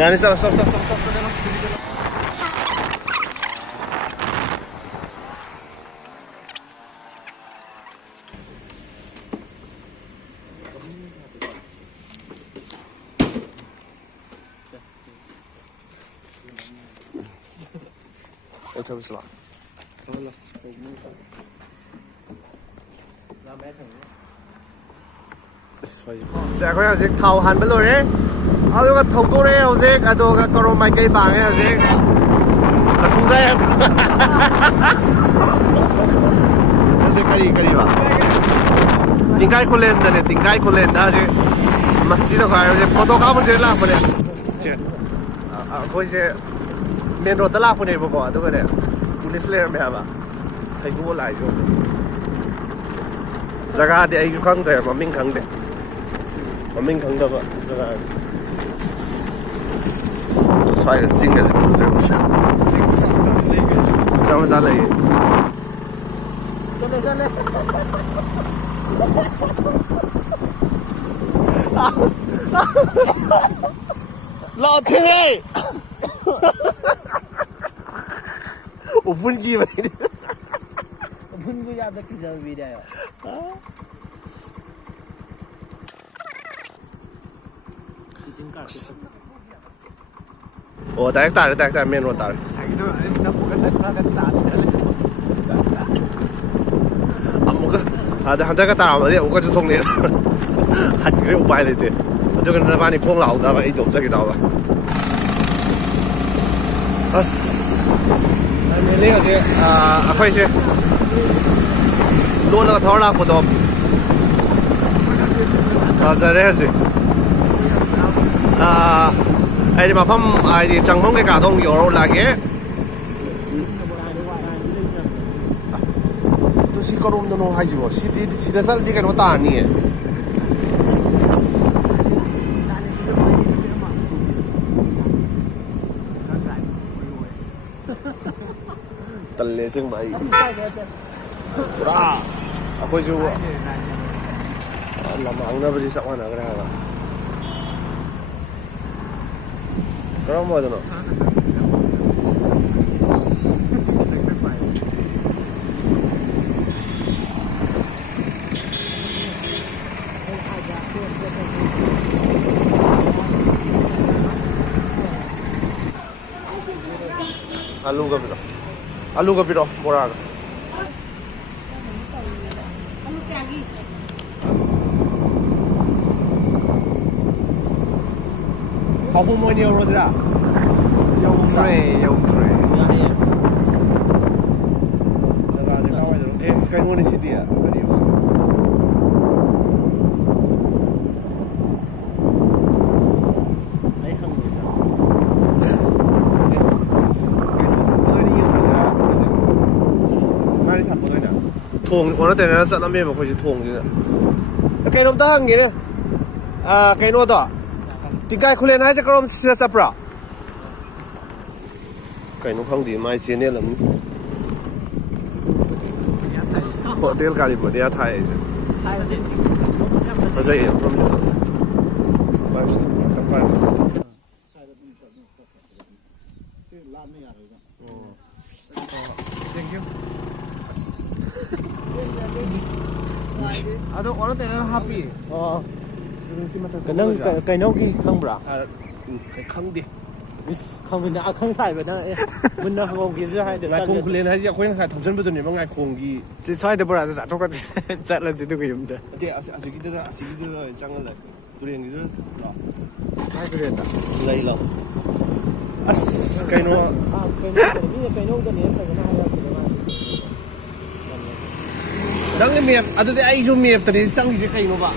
Yani stop. Otobüs var. sẽ có nhà dịch thầu hẳn bên rồi đấy, cái thầu tôi đấy hầu dịch, cái đồ cái coro mai cây vàng ấy hầu dịch, cái thùng đây, cái gì vậy, tiếng cái khôn lên đây, tiếng cái khôn lên đó chứ, masti đâu phải, photo cao một là một đấy, chứ, coi chứ, miền Bắc là một đấy bộ quá, tôi cái này, police layer mấy hả, thấy tôi lại rồi, zaga thì ai cũng không thể mà mình không thể. Mình không được ạ, xoay được xinh cái sao ra lấy lọ thiên ơi 오픈 기 vậy 오픈 기 잡다 그 저 video 오, đại miền rồi đại. 아무가, 한자가 따라 와야 돼. 오가지 통리. 한 그래 오빠야 돼. 저 근데 많이 콩 나오다가 이 동작이 나와. 아스. 아니 내가 이제 아까 이제 놀러가 더 나고도. 잘해야지. ai đi mà phong ai đi chẳng không cái cả thông nhiều là cái tôi chỉ có đúng nó hay gì vậy chỉ để sao đi cái nó tàn nhỉ tần lệ sương bảy ra aku juga lama angna beri sak mana kena apa Kau mau tu no? Alu ka piro, murah. Kau pun mau ni euro sudah? Yung tray. Jaga kau itu. Kau mau ni sini ya? Thùng, còn nó tên là sẵn lắm mà phải chỉ thùng chứ. Cái nó tăng gì nữa? Cái nó đó. Thì cái khu lên hai chắc có chưa sắp ra. Cái nó không thì mai chia nên lắm. Hotel cái gì mà đi Thái chứ. Nó dễ hiểu không? Bao nhiêu? Tầm bao nhiêu? Thank you. Aduh, orang tengah happy. Oh, cái nấu kia không bả? Cái không đi. không mình đã không xài vậy đó mình đã không kiếm cho hai được ngày cùng lên hay gì quên khai thằng chân bây giờ này mà ngày cùng gì thì xoay được bao giờ giả thôi chắc là chỉ tôi kiếm được thì à cái đó rồi chẳng là tôi liền cái đó hai cái gì đó lấy lâu cái nó cái nấu cái này phải cái nào đang cái miệng tôi thấy anh dùng miệng từ sang thì cái nó vậy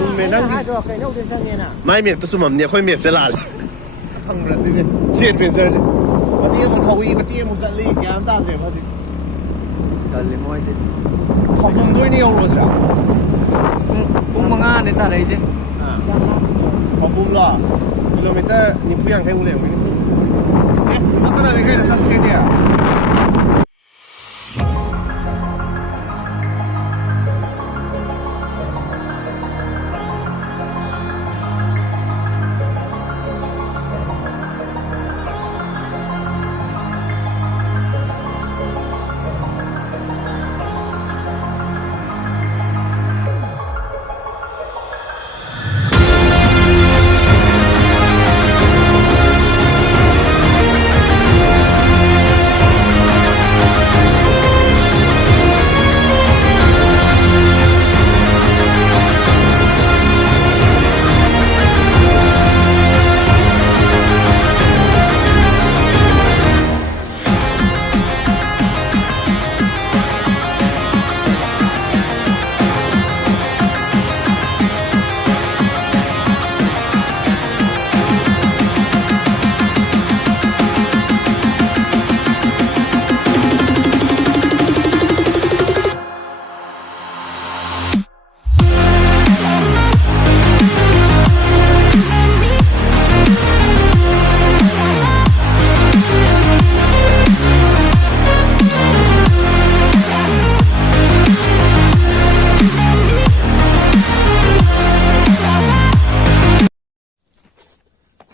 dùng miệng đang cái nấu cái sang như nào mai miệng tôi dùng mắm miệng khơi miệng sẽ là thằng là cái gì xiên biển chơi chứ mà tiếc một thầu y mà tiếc một giận ly cái ám ta về mà gì cần lên môi thì không dùng thôi nhiều rồi sao cũng mang ăn đến ta đấy chứ không dùng là km ni puyang thêm liền mình sao cái này cái là sao xiên đi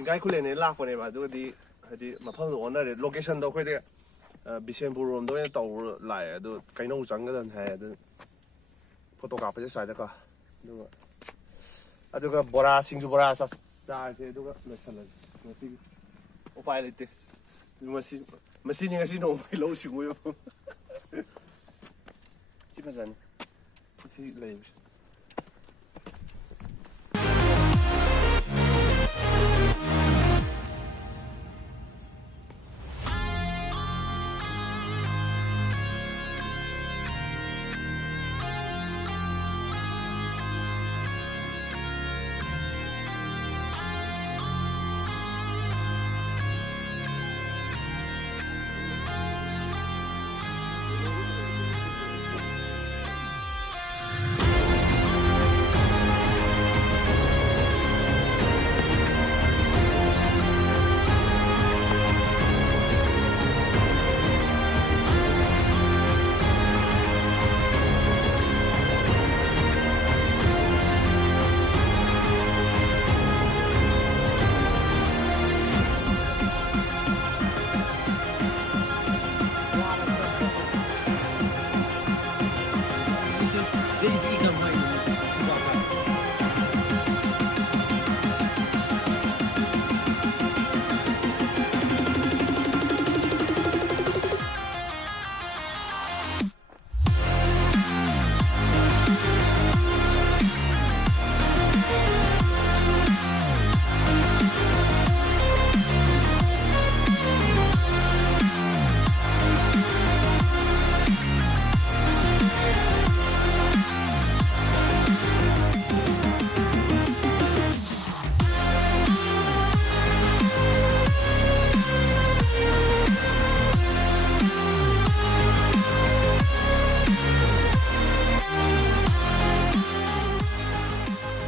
ꯇꯤꯡꯀꯥꯏ ꯈꯨꯂꯦꯟꯗꯩ ꯂꯥꯛꯄꯅꯦꯕ ꯑꯗꯨꯒꯗꯤ ꯍꯥꯏꯗꯤ ꯃꯐꯝꯗꯣ ꯑꯣꯟꯅꯔꯦ ꯂꯣꯀꯦꯁꯟꯗꯣ ꯑꯩꯈꯣꯏꯗꯤ ꯕꯤꯁꯦꯝꯄꯨꯔ ꯔꯣꯝꯗ ꯑꯣꯏꯅ ꯇꯧꯔ ꯂꯥꯛꯑꯦ ꯑꯗꯨ ꯀꯩꯅꯧ ꯆꯪꯒꯗꯕꯅꯤ ꯍꯥꯏ ꯑꯗꯨ ꯐꯣꯇꯣ ꯀꯥꯞꯄꯁꯦ ꯁ꯭ꯋꯥꯏꯗꯀꯣ ꯑꯗꯨꯒ ꯕꯣꯔꯥ ꯁꯤꯡꯖꯨ ꯕꯣꯔꯥ ꯆꯥꯔꯁꯦ ꯑꯗꯨꯒ ꯂꯣꯏꯁꯜꯂꯁꯦ ꯉꯁꯤꯒꯤ ꯎꯄꯥꯏ ꯂꯩꯇꯦ ꯃꯁꯤꯅꯤ ꯉꯁꯤ ꯅꯣꯡꯃꯒꯤ ꯂꯧꯎ ꯁꯤꯡꯎꯕ ꯃꯐꯝ ꯁꯤ ꯐꯖꯅꯤ ꯁꯤ ꯂꯩꯕꯁꯦ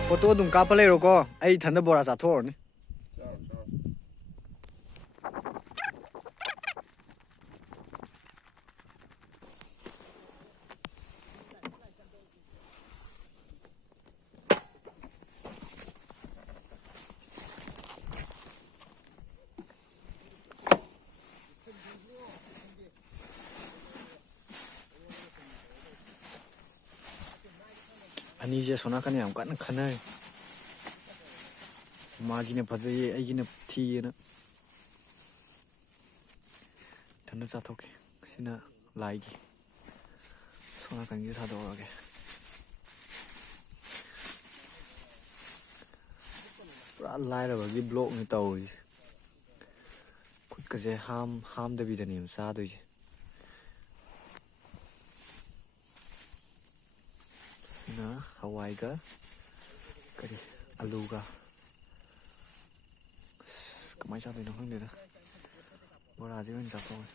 ꯐꯣꯇꯣ ꯑꯗꯨꯝ ꯀꯥꯞꯄ ꯂꯩꯔꯣꯀꯣ ꯑꯩ ꯏꯊꯟꯗ ꯕꯣꯔꯥ ꯆꯥꯊꯣꯛꯑꯔꯅꯤ ꯑꯅꯤꯁꯦ ꯑꯁꯣꯝ ꯅꯥꯀꯟꯗ ꯌꯥꯝ ꯀꯟꯅ ꯈꯟꯅꯔꯤ ꯃꯥꯒꯤꯅ ꯐꯖꯩꯌꯦ ꯑꯩꯒꯤꯅ ꯊꯤꯌꯦꯅ ꯏꯊꯟꯗ ꯆꯥꯊꯣꯛꯀꯦ ꯁꯤꯅ ꯂꯥꯏꯒꯤ ꯑꯁꯣꯝ ꯅꯥꯀꯟꯒꯤ ꯊꯥꯗꯣꯛꯑꯒꯦ ꯄꯨꯔꯥ ꯂꯥꯏꯔꯕꯒꯤ ꯕ꯭ꯂꯣꯛꯅꯤ ꯇꯧꯔꯤꯁꯦ ꯈꯨꯠꯀꯁꯦ ꯍꯥꯝꯗꯕꯤꯗꯅꯦꯕ ꯆꯥꯗꯣꯏꯁꯦ ꯁꯤꯅ ꯍꯋꯥꯏꯒ ꯀꯔꯤ ꯑꯂꯨꯒ ꯀꯃꯥꯏꯅ ꯆꯥꯗꯣꯏꯅꯣ ꯈꯪꯗꯦꯗ ꯕꯣꯔꯥꯁꯦ ꯑꯣꯏꯅ ꯆꯥꯊꯣꯛꯑꯦ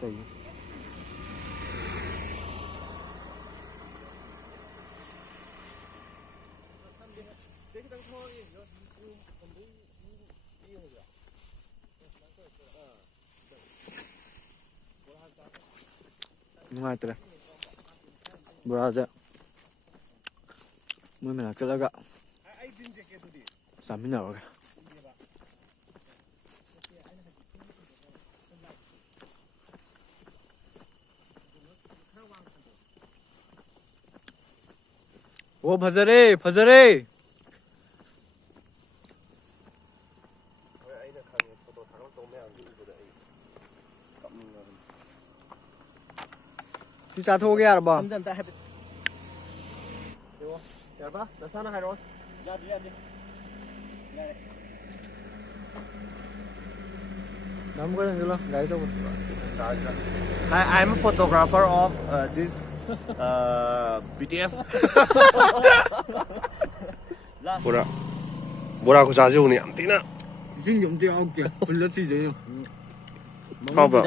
ꯇꯧꯏ ꯅꯨꯡꯉꯥꯏꯇ꯭ꯔꯦ ꯕꯣꯔꯥꯁꯦ ꯃꯣꯏ ꯃꯅꯥꯛ ꯆꯠꯂꯒ ꯆꯥꯃꯤꯟꯅꯔꯒꯦ ꯑꯣ ꯐꯖꯔꯦ ꯐꯖꯔꯦ ꯑꯩꯅ ꯈꯪꯉꯦ ꯐꯣꯇꯣ ꯊꯥꯒꯠꯂꯛꯇꯧ ꯃꯌꯥꯝꯗꯨ ꯎꯕꯗ ꯑꯩ ꯀꯞꯅꯤꯡꯉꯕꯅꯤ ꯁꯤ ꯆꯥꯊꯣꯛꯑꯒꯦ ꯌꯥꯔꯕꯣ ꯌꯥꯔꯕ ꯅꯁꯥꯅ ꯍꯥꯏꯔꯛꯑꯣ ꯌꯥꯗꯦ ꯌꯥꯗꯦ ꯌꯥꯔꯦ ꯅꯝꯒ ꯆꯪꯁꯤꯜꯂꯣ ꯒꯥꯔꯤ ꯑꯆꯧꯕ I am a photographer of this BTS. Bora khusage uni am tina. 이승이 엄청 아웃게 불렀지죠. Haba.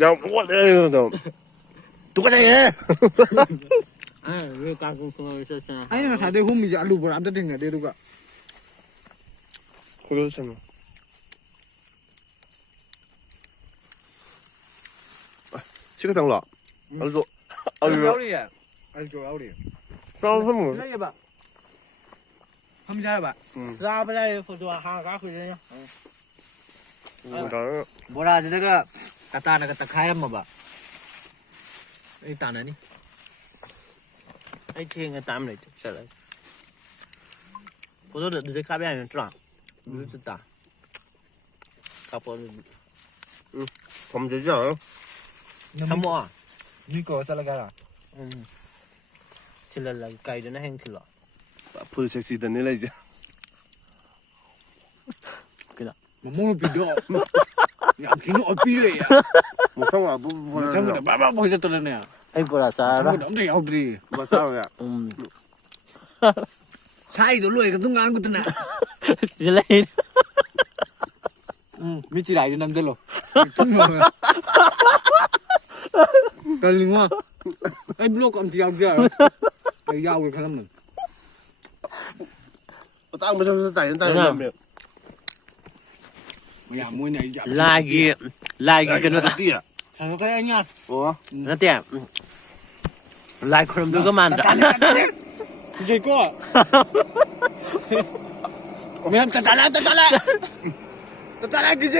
Ya what no. Tu ka jaye. 왜 까고 그러셨잖아. 아니 나 사대 홈이지 알루 볼 안다 땡가 내려가. 그렇잖아. 식당 라. 알죠? 알죠? 알죠? 알죠? 그럼 좀 그래 봐. 한번 잘 봐. 사바라의 포도와 하가 그러냐? 뭐라 저거 따따나 그 따카야 뭐 봐. 일단 아니. ai chơi người tam này sợ đấy có được dưới cá bè tròn dưới chân ta cặp con không thấy giờ tham mua đi cổ sao lại cái là chỉ là cày cho nó hang thử lọ phơi sexy đến đây lấy chứ cái đó mà mua bị độ nhảm chỉ nó bị đấy à một xong à một xong rồi ba ba bao giờ tôi lên nè anh cô là sao đó đóng đầy học gì mà sao vậy sai rồi lùi cái tung ngang của tôi nè chỉ lên mi chỉ lại cho năm giờ rồi tung rồi cái linh hoa anh blog còn gì học giờ cái dao cái khăn mình tao mới xong tay đến tay làm việc nhà mua này like cái nó tía thằng cái anh nha ủa nó tía like 그럼 누가 만다 이제 꺼 그냥 따따라 그제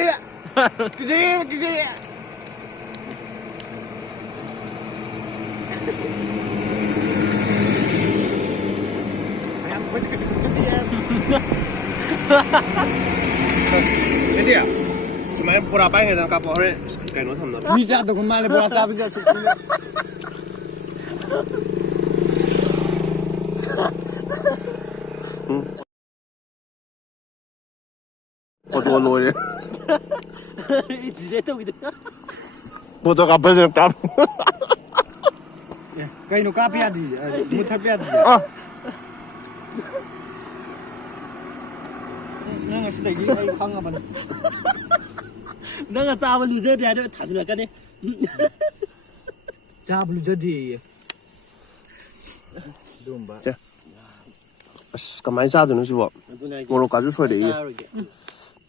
그냥 거기 cái tía chúng mày bora bay hay là cặp bò đấy cái nó thầm đó 미자도 그만해 보라 잡으자 싶으면 có đồ lôi đấy 이제 또 그래 bộ tao gặp bây giờ tao cây nó cá bia gì một tháp bia gì nhưng mà sẽ cái khăng à bạn 내가 잡을 루저 돼야 돼 다시 나가네 잡을 루저 돼 좀 봐. cái máy ra rồi nó chưa ngồi đâu cả chút thôi để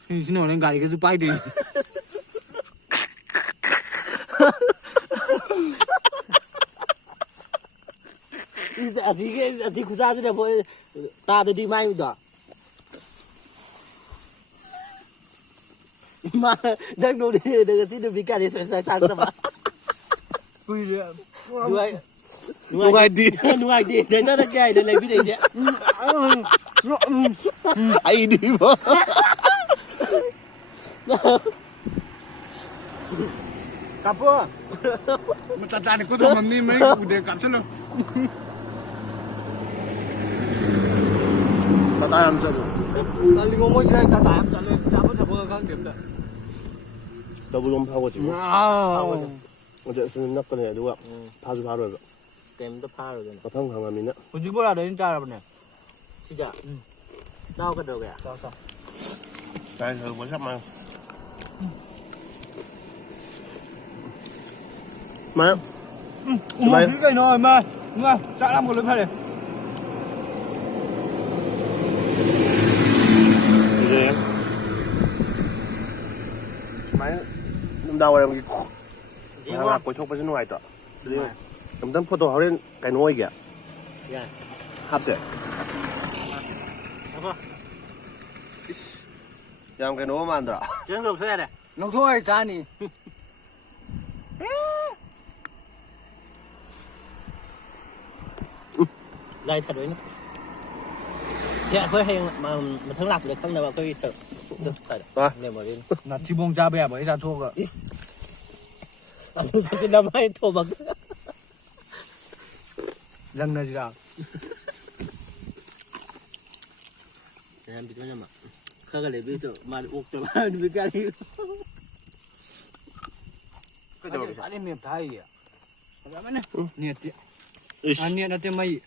xin lỗi anh gái cái giúp bay đi 아직 구사들에 뭐 다들 디 많이 다 mà đang đồ đi đừng xin được bị cả đi xoay xoay sang sao mà cùi rồi đúng ai đi đến đó cái để lấy biết đấy chứ ai đi mà cặp à mà ta này có thôi mà mi mấy cụ để cặp chứ đâu ta tay làm sao 나 이거 뭐 이제 다 다음 달에 잡아서 보관 됩니다. 더블 좀 파고 지금 아. 어제 쓰는 낙거네 누가 파주 바로 해봐 땜도 파로 되네. 가평 강남이네 우리 보라 너 진짜 알아보네. 진짜. 싸우 cái đầu kìa. 싸워. đây thử một sắp mà mà mày cái nồi mà. Nga, chắc làm một lần phải đi. 이제 máy năm đầu là cái hàng lạc của chốt bên ngoài đó chúng ta photo họ lên cái nồi kìa hấp sẽ làm cái nồi mà ăn được 지금 그럼 써야 돼. 너 thôi 자니. lại thật đấy sẽ với hay mà thương lạc được tăng nào tôi sợ được phải nếu mà đến là chỉ bông cha bè bởi ra thua cả anh sẽ cái năm hay thua bằng lần này gì nào em bị thế mà khác cái này bây giờ mà uống cho mà bị cái gì cái đầu anh em miền Thái à cái này nhiệt chứ anh nhiệt là thế mày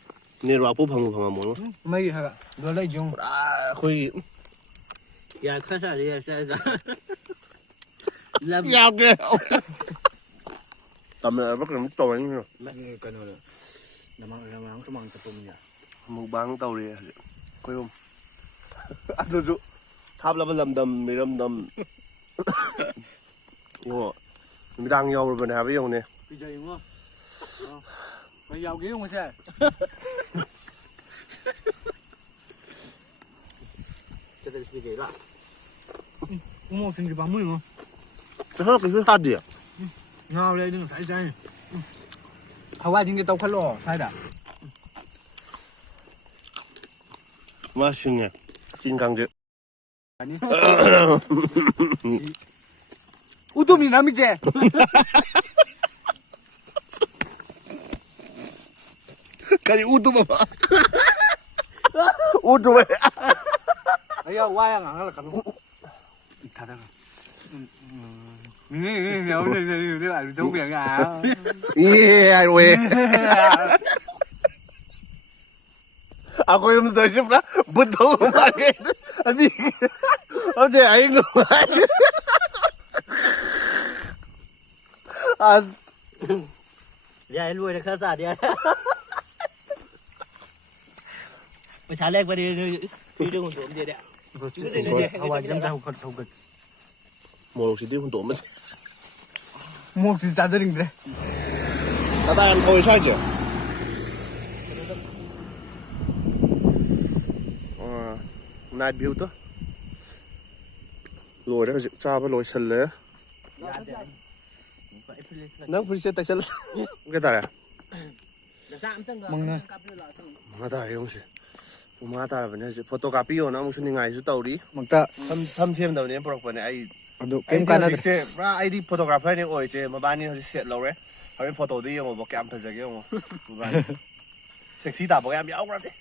nhiệt vào bút phồng phồng muốn mày hả rồi lấy dùng khui ya khai sao đi sao làm giao kìa tầm này bắt làm tàu anh rồi cái nữa làm ăn cái món tập trung nhỉ một băng tàu đi quay không ăn rồi chú tháp là lầm đầm mì lầm đầm nhưng mà mình đang nhau rồi bên này với ông này 비자인 거. 여기 용세. 저들 비자라. 어머 생기 밥 먹는 거. 저 하나 그거 사지. 나 원래 이런 살살. 하와 딩게 또 팔로 살다. 맛있네. 찐강제. 아니. 우도미 남이제. 까지 우도 봐봐. 우도 왜? 아야 와야 안 할까? 다다가. 네, 어제 내가 알고 저거 야. 예, 알고 해. Ako yung leadership na, buto umagay. Abi, abi, ayun umagay. As, dạ em nuôi được khá giả đi buổi sáng lên qua đi đừng một gì đấy hoa chấm rau còn sâu cực một chỉ tiêu không tổn mất. một thì gia đình đấy Ta em thôi sao chứ? Night view đó. Lùi đó, cha bắt lùi sân lẽ. Nắng phải sẽ tay sân cái ta à? mừng nè Mà ta hiểu không chứ? Mà ta là vấn đề photocopy rồi nó không xin ngày chút tàu đi. mừng ta Thâm thêm đầu đến bọc vấn đề ai. kem cái này chứ, ra ai đi photographer này ôi chứ mà ban nhiêu sẽ lâu đấy. Hỏi photo đi mà bọc kem thật sự cái mà. Sexy ta bọc em bị ốc lắm đấy.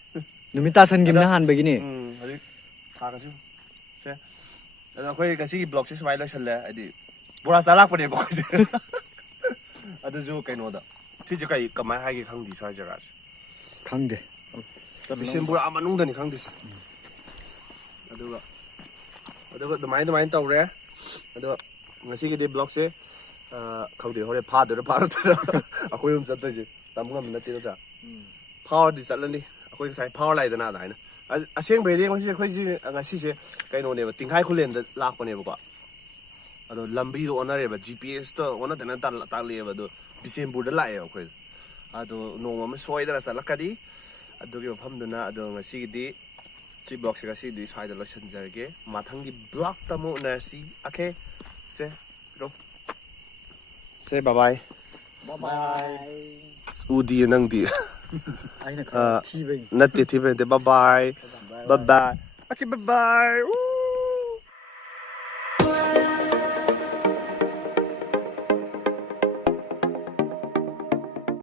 누미타 선김 나 한 백이니 아직 다 가죠. 제, 나 거기 같이 블ог 시 스마일러 샬래. 아디 보라 살락 보내 보고 이제. 아주 저 cái 진짜 cái 그만 하기 강디 사자가. 강대 비신 보라 아마 농더니 강디 사. 아두가 많이 떠오래. 아두 ngasi cái blog से không để hồi phá được phá được. À khôi hôm rất là tạm ngâm nó tiêu ra. Phá đi sẵn lên đi. Khôi sai phá lại đó này. À xem về đi khôi ngasi sẽ cái nó này mà tiếng hai khôi lên lạc vào này bọc. À đó làm video owner này mà GPS đó owner thế nên ta liền vào đó. 비신 보드 라이어 khôi. À đó nó mà xoay ra sẵn là cái đi. À đó cái phẩm đó na đó ngasi đi. 지 블록스가 시디 사이드로 선절게 마탕기 블록 따모 나시 오케이 세 로. 세 바이바이. 바이바이 우디 낭디. 아니네 티베 나티 티베 바이바이. 바이바이. 오케이 바이바이.